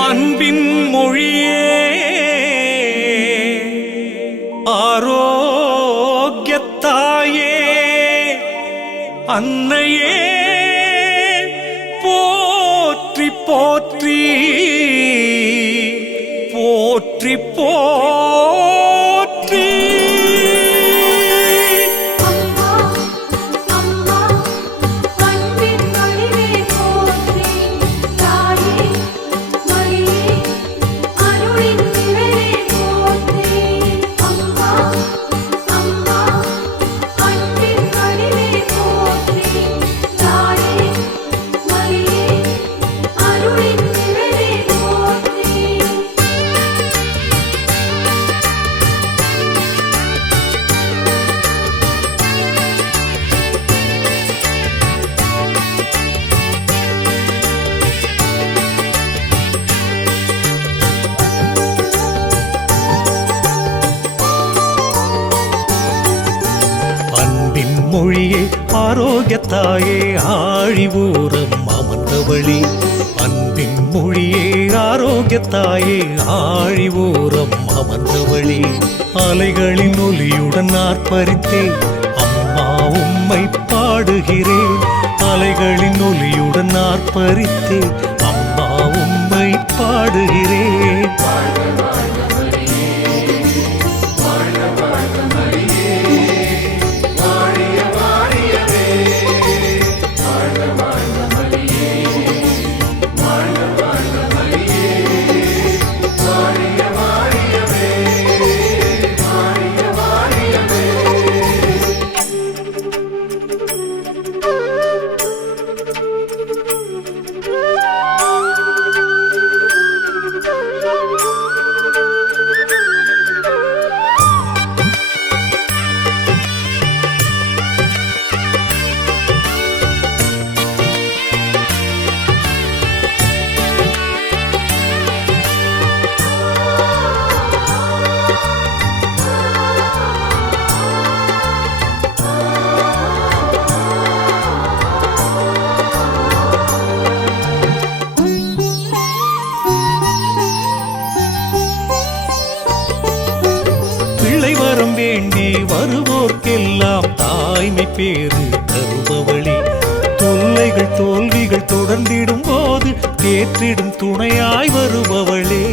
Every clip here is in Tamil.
அன்பின் மொழியே ஆரோக்கியத்தாயே அன்னையே போற்றி போற்றி போற்றி போற்றி மொழியே ஆரோக்கியத்தாயே ஆழிவோரம் அமர்ந்தவளே அன்பின் மொழியே ஆரோக்கியத்தாயே ஆழிவோரம் அமர்ந்தவளே அலைகளின் ஒலியுடன் ஆர்ப்பரித்தே அம்மா உம்மை பாடுகிறேன் அலைகளின் ஒலியுடன் ஆர்ப்பரித்தே அம்மா உம்மை பாடுகிறேன் வேண்டி வருவோர்க்கெல்லாம் தாய்மை பேறு தருபவளே தொல்லைகள் தோல்விகள் தொடர்ந்திடும் போது தேற்றிடும் துணையாய் வருபவளே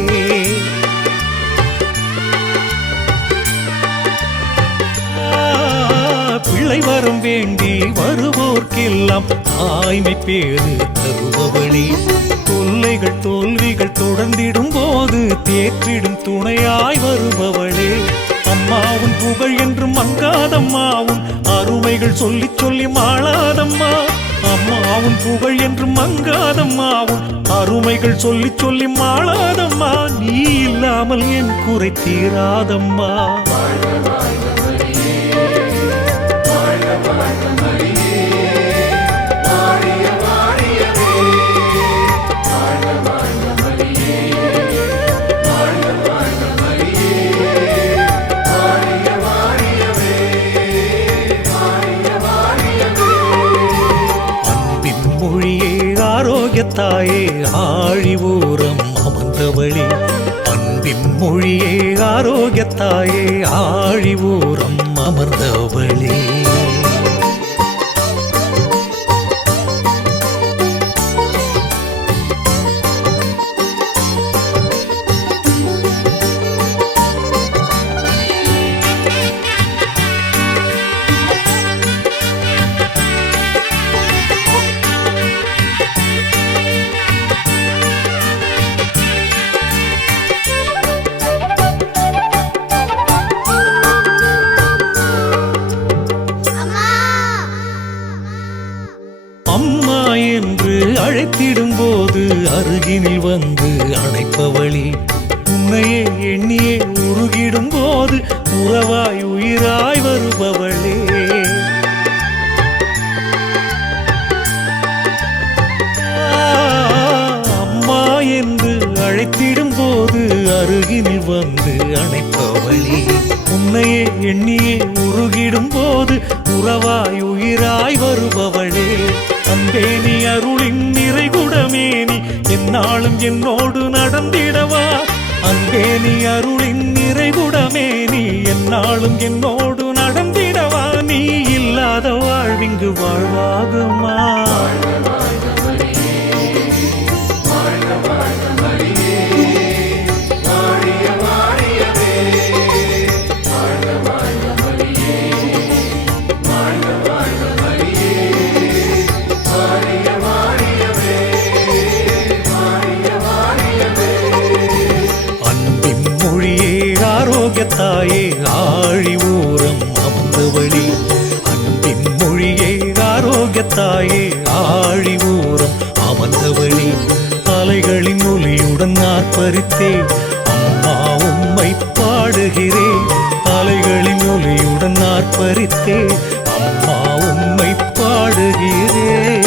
பிள்ளை வரம் வேண்டி வருவோர்க்கெல்லாம் தாய்மை பேறு தருபவளே தொல்லைகள் தோல்விகள் தொடர்ந்திடும் போது தேற்றிடும் துணையாய் வருபவளே அம்மாவும் புகழ் என்று மங்காதம்மாவும் அருமைகள் சொல்லி சொல்லி மாளாதம்மா அம்மாவும் புகழ் என்று மங்காதம்மாவும் அருமைகள் சொல்லி சொல்லி மாளாதம்மா நீ இல்லாமல் என் குறை தீராதம்மா ஆரோக்கியத்தாயே ஆழிவோரம் அமர்ந்தவளே அன்பின் மொழியே ஆரோக்கியத்தாயே ஆழிவோரம் அமர்ந்தவளே அம்மா என்று அழைத்திடும் போது அருகினில் வந்து அணைப்பவளே உன்னையே எண்ணியே உருகிடும் போது உறவாய் உயிராய் வருபவளே அம்மா என்று அழைத்திடும் போது அருகினில் வந்து அணைப்பவளே உன்னையே எண்ணியே உருகிடும் போது உறவாய் உயிராய் வருபவளே அன்பே நீ அருளின் நிறைகுடம் நீ என்னாலும் என்னோடு நடந்திடவா அன்பே நீ அருளின் நிறைகுடமே நீ என்னாலும் என்னோடு நடந்திடவா நீ இல்லாத வாழ்விங்கு வாழ்வாகுமா தாயே ஆழி ஊரம் அமர்ந்தவழி அன்பின் மொழியே ஆரோக்கியத்தாயே ஆழி ஊரம் அமர்ந்தவழி அலைகளின் ஒலியுடன் ஆர்ப்பரித்தே அம்மா உம்மை பாடுகிறேன் அலைகளின் ஒலியுடன் ஆர்ப்பரித்தே அம்மா உம்மை பாடுகிறேன்